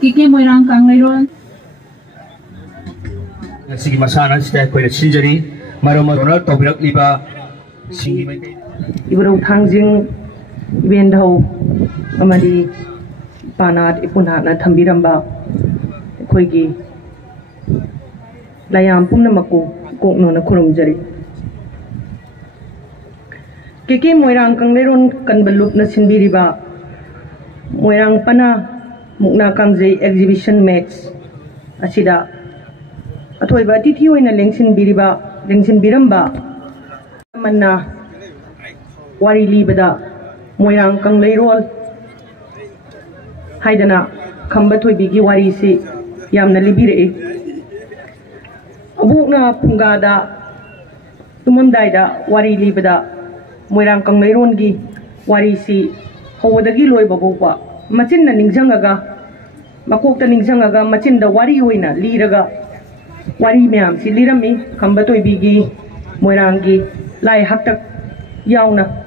Kike Moirang Kangleiron Sigi Masana State Point Sinjari Maromona Tobirak Liba Singi Ibro Tangjing Bendo Amadi Panat Ipunana Tambiramba Koigi Layam Punamaku Koknona Kurumjari Kiki Moirang Kangleron Kanbalup na Sinbiriba Moirang Pana Mukna Kangzay Exhibition Match Asida Atoiba Titiyo na Lengsin Biramba Manna Wari Libada Moirang Kangleron Haidana Kambatoi Bigi Wari Si Yamna Libire Abukna Pungada Tumamdaida Wari Libada Moirang Kangleiron gi Wari Si Hawdagi Loiba Bopa Machinna Ningjangaga Makokta Ningjangaga Machinda Wari Wina Liraga Wari Miam Si Lirami Kambatoi Bigi Moirangi Lai Haktak Yauna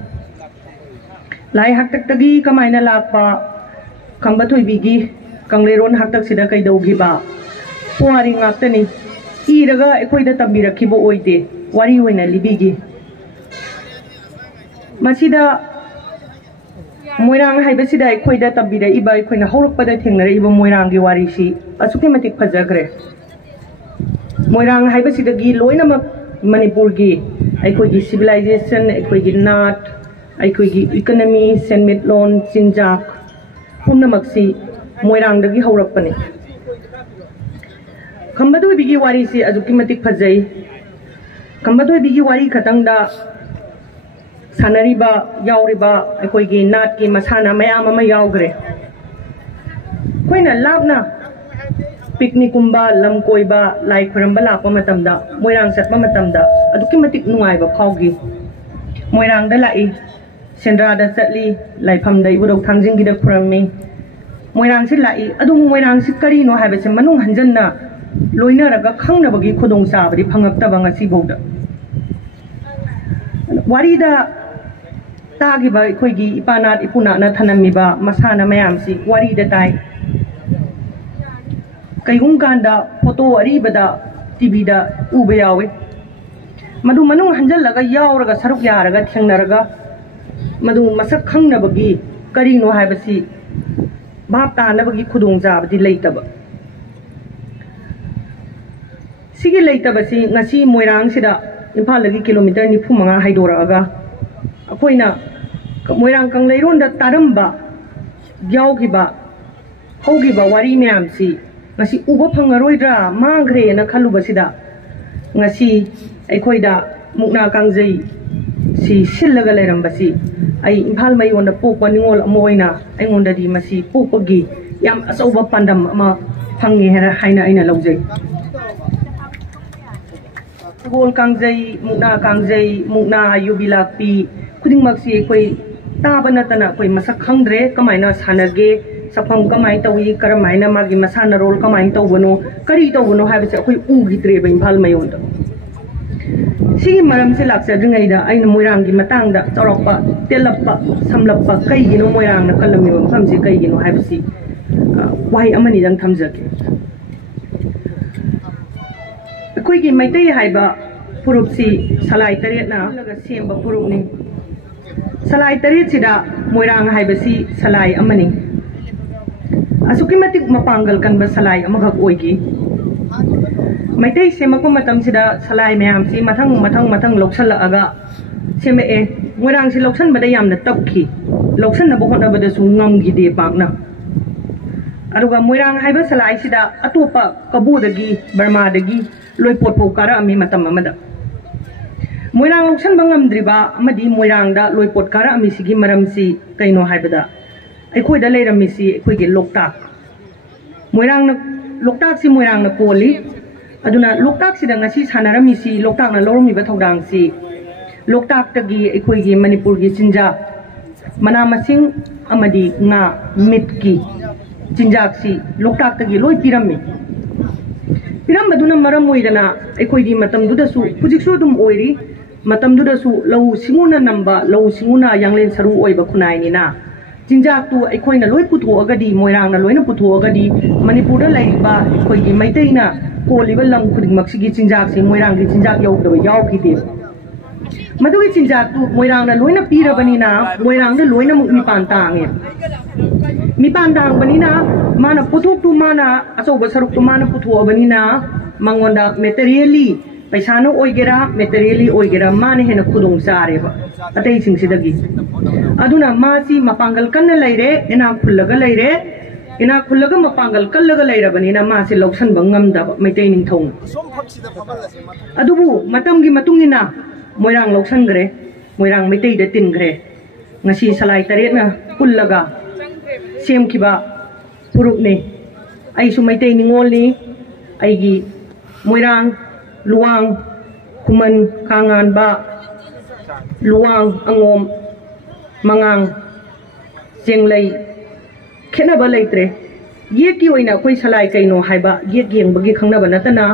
Lai Haktak Tagi Kamaina Lakpa Kambatoi Bigi Kangleiron Haktak Sida Kaidaugiba Puari Ngaktani Iraga Ekoida Tambira Kibo Oide Wari Wina Libigi Masida Moirang Haibasida Ekoida Tambira Iba Ekoina Holopada Tingler Iba Moirangi Warisi Asukimatic Pazagre Moirang Haibasida Gi Loina Manipurgi Ekoigi Civilization Ekoigi Nat Ekoigi Economy Senmit Loan Sinjak Pumnamaksi Moirang Dagi Horapani Kambadu Bigi Warisi Azukimatic Pazay Kambadu Bigi Wari Katanga Sanariba Yauriba Ekoigi Natki Masana Mayama Yaugre Koina Labna Picnicumba Lamkoiba Lai Kurambala Pamatamda Moirang Satma Matamda Adukimatic Nuaiba Paugi Moirang Dalai Sendrada Satli Lai Pamda Ibudo Tanjingida Kurami Moirang Silai Adu Moirang Sikari no have a Manung Hanjana Loina Raga Kanga Bagi Kudong Sabri Pangakta Bangasi Boda Warida Tagiba Koigi Ipanat Ipuna Tanamiba Masana Mayamsi Warida Tai Kayunganda Poto Aribada Tibida Ubeyawi Madu Manu Hanjalaga Yauraga Sarukyaraga Tangnaraga Madu Masak Kangnabagi Karino Habasi Bapta Nabagi Kudong Zabdi Lataba Sigi Latabasi Nasi Moirang Sida Impalagi kilometer ni Pumanga Haidoraga Apoina Moirang Kangleiron da Taramba Yaugiba Hogiba Wari Miamsi Nasi Uba Pangaroidra Mangre na Kalubasida Nasi Ekoida Mukna Kangzai Si Silagalerambasi Ay Impal May on the Pope Waningol Moina Angonda di Masi Popagi Yam Asoba Pandam Ma Pangi Haina Ina Lozay Gol Kangzai Mukna Yubilakpi Kuding Maxi Koi Tabanatana Koi Masak Hangre Kamaina Sanage Sapam Kamai Tawi Karamaina Magi Masana Roll Kamai Tawano Kari Tawano Habits Koi Ugi Trebe in Palmayonda Si Maram Silaksa Dringaida Aina Moirangi Matanga Toropa Telapa Samlapa Kaigino Moirang Kalami Famsi Kaigino Habsi Why Amani Dang Tamzaki Koigi Maitei Haiba Purupsi Salai Tarietna Simba Purupni Salai Tarietida Moirang Haibasi Salai Amani Asukimatic Mapangal Kanba Salai Amagak Oigi Maitei Semakumatam Sida Salai Mayamsi Matang Loksala Aga Seme Moirang Si Loksan Badayam the Topki Loksan Nabokona Badasungam Gide Bagna Aruga Moirang Haiba Salai Sida Atupa Kabudagi Burma Dagi Loi Potpo Kara Ami Matamamada Moirang Loksan Bangam Driba Amadi Moirang da Loi Pot Kara Ami Sigi Maramsi Kaino Haibada Ekoida Lera Misi Ekoigi Loktak Moirang Loktak Si Moirang na Poli Aduna Loktak Sida Ngasi Sanara Misi Loktak na Loromi Batodang Si Loktak Tagi Ekoigi Manipurgi Sinja Manamasing Amadi Nga Mitki Jinjak Si Loktak Tagi Loi Pirami Piram Baduna Maramoidana Ekoigi Matam Dudasu Pujikso Oiri Matam Dudasu Lau Singuna Namba Lau Singuna Yanglen Saru Oiba Kunai Nina चिंजाक तू अखोइना लोई पुथोगदी मोइरांगना लोइना पुथोगदी Manipur Laiba अखोइगी मैतैना कोलिबा lump खुदिंगमक्सिगी चिंजाक से मोइरांगी चिंजाक यौदबा यावखिदे मदुगी चिंजाक तू मोइरांगना लोइना पीरबनिना मोइरांगना लोइना मुक मिपान तांगे मिपान तांगबनिना माना पुथोक तू माना अचौबा सरुक तू माना पुथोबनिना मंगोंदा मेटेरियली पैसानो ओइगेरा मेटेरियली ओइगेरा माने हेना खुदोंग चारेबा अतै सिंगसिदगी अदुना मासी मपांगल कन्ना लैरे इना खुल्लगा लैरे इना खुल्लगा मपांगल कल्लगा लैरबनिना मासे लौसनबा ngamdaba Meitei निंथौं अदुबु मतमगी मतुंगिना Moirang लौसनग्रे Moirang मैतैदा तिनग्रे ngasi salai taretna pullaga semkiba purukne aisu Meitei ningolni aigi moirang luang kuman kangan ba luang angom mangang jenglai khenaba leitre yeki oina koi salai kaino haiba yek yengbagi khangnaba natana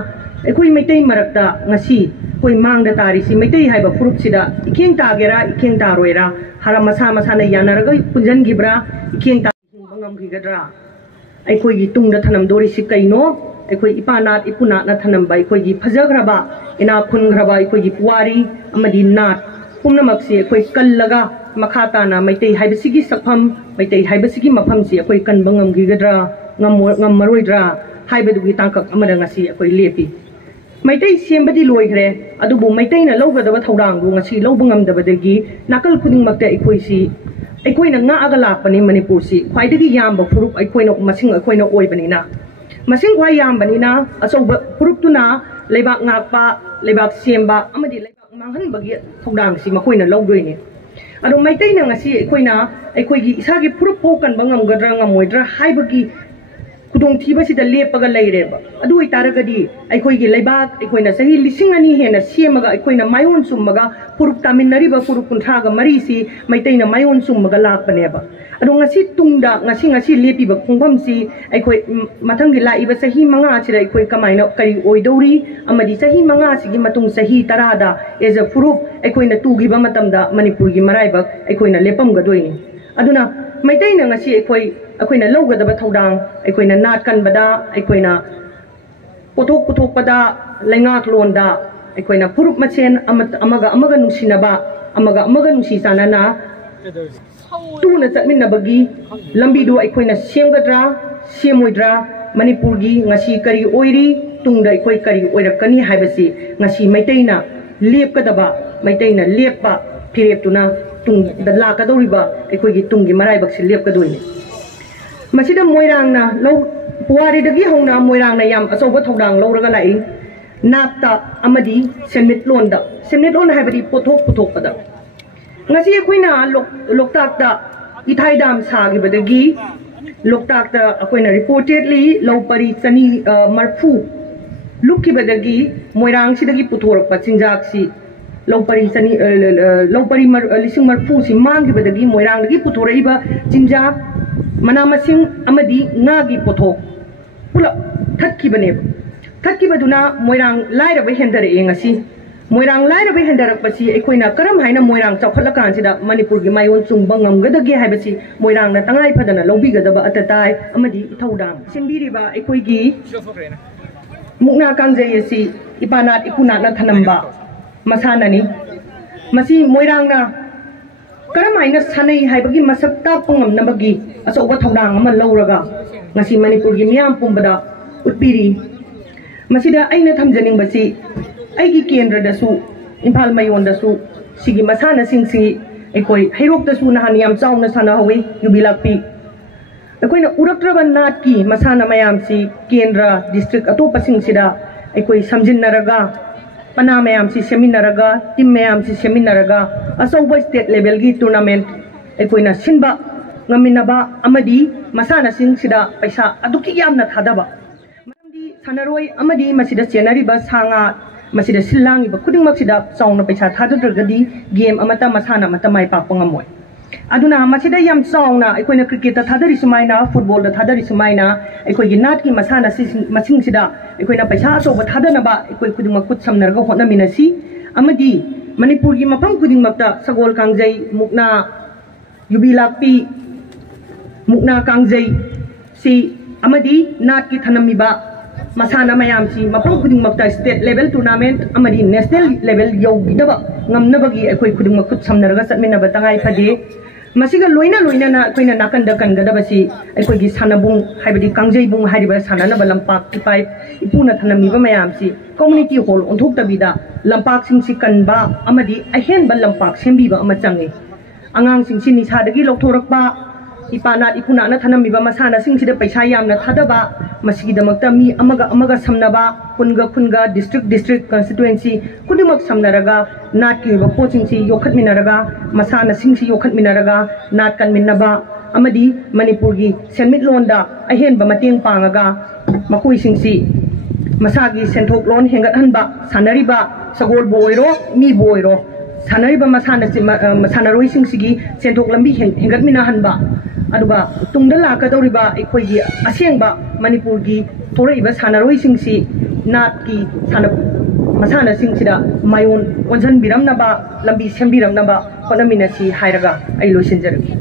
ekoi Meitei marakta ngasi koi mangda tari si Meitei haiba furup sida ikeng tagera ikeng taroira hara masa masa na yanaraga punjan gibra ikeng ta bangam gigadra aikoi gi tungda thanam dori si kaino aikoi ipanat ipunat na thanam bai koi gi phajagraba ina khungraba aikoi gi puari amadi nat pumnamak si aikoi kallaga makhata na Meitei haibasigi sakpham Meitei haibasigi mafam si aikoi kan bangam gigadra ngam maroidra haibadugi tangkak amada ngasi aikoi lepi Meitei सेमबदी लोइग्रे अदुबु मैतैना लौगदबा थौडांगु ngasi लौबा ngamdabadagi nakal khudingmakta aikoi aikoina ngaaga lakpani manipur si khwaidagi yamba furup aikoina masing aikoina oibanina masing khwai yambanina achouba furuptuna leibak ngakpa leibak semba amadi leibak manghanbagi thodang si makoina logdoine ado maitaina ngasi aikoina aikoigi isagi furup pokan bangamgadra ngamoidra haibagi kudong thiba sida lepaga leireba adu itaragadi aikoigi leibak aikoina sahi lising ani hena semaga aikoina mayon summaga furup taminariba furup kunthraga marisi maitaina mayon summaga lakpaneba adu ngasi tungda ngasi lepiba khungpham si aikoi mathangi laiba sahi manga chira aikoi kamaina kari oidori amadi sahi manga sigi matung sahi tarada as a furup aikoina tugiba matamda manipur gi maraiba aikoina lepam gadoini aduna maitaina ngasi aikoina lowgadaba thodang aikoina nat kanbada aikoina puthokpada laingak londa aikoina furup machen amaga nusinaba amaga nusi sanana tuna chatminabagi lambi do aikoina semgadra semoidra manipur gi ngasi kari oiri tungda aikoi kari oirakani haibasi ngasi maitaina lepkadaba maitaina leppa phireptuna tung dadla kadoriba aikoigi tungi maraibak si lepkadoini masida moirangna lo puari dagi hona moirangna yam asoba thodang loraga lai napta amadi semit lon haibadi puthok pada ngasi akoina loktak da ithai dam sagi badagi loktak da akoina reportedly lopari chani marfu lukki badagi moirang sidagi puthorok pachinjak si lopari chani lopari lising marfu si mangi badagi moirang dagi puthoraiba chinjak mana masing amadi ngagi pothok pula thatkibaduna moirang lairaba hendare ngasi moirang lairaba hendarak pasi aikoina karam haina moirang chawkhatlakan sida manipur gi mayon chungba ngamgadagi haibasi moirang na tangai phadana lobigadaba atatai amadi thodang simbiriba aikoigi mukna kangjai asi ipanat ipunat na thanamba masanani masi moirang na karam haina sanai haibagi masak tapangam nabagi asoba thodang ama loraga ngasi manipur gi miyam pumbada utpiri masida aina thamjaning basi aigi kendra dasu imphal mayon dasu sigi masana singsi ekoi hairok dasu nahan yam chauna sana hawi yubilakpi ekoina uraktraba nat ki masana mayam si kendra district atopa singsida ekoi samjinnaraga pana mayam si seminaraga team mayam si seminaraga asoba state level gi tournament ekoina sinba ngaminaba amadi masana singsida paisa aduki yamna thadaba marandi sanaroi amadi masida chenariba sanga masida silangi ba kuding maksida sauna paisa thadadragadi game amata masana amata mai pa pangamoi aduna masida yam sauna ekoina cricket ta thadari sumaina football ta thadari sumaina ekoi gi nat ki masana masing sida ekoina paisa so ba thadana ba ekoi kuding makut samnarga hotna minasi amadi manipur gi mapam kuding makta sagol kangjai mukna yubilakpi मुकना कांगजई सी अमदी नाट की थनमीबा मसाना मयाम सी मफम खुदिंगमक्ता state level tournament अमदी नेशनल लेवल यौगिदबा ngamnabagi akhoi khudung khut samnaraga satminaba tangai phade masiga loina loina na akoina nakanda kangadabasi akhoi gi sanabung haibadi kangjei bung hariba sanana balampak tipai ipuna thanamiba mayam si community hall onthok tabida lampak sing si kanba amadi ahen bal lampak sembiba amachangi angang sing si nisadagi loktorakba ipana ipuna na thanamiba masana sing sida paisa yamna thadaba masigidamakta mi amaga samnaba kunga district constituency kudimak samnaraga nat ki ba coaching si yokhat minaraga masana sing si yokhat minaraga nat kan minnaba amadi manipur gi senmit londa ahen ba mateng pangaga makui sing si masagi senthok lon hengat hanba sanariba sagol boiro mi boiro sanariba masana roi sing sigi senthok lambi hengat mina hanba aduga tungda lakadoriba ekhoi asengba manipur gi thoraiba sanaroi singsi nat ki masana singsida mayon onjan biramnaba lambi sembiramnaba honaminasi hairaga ai losinjaragi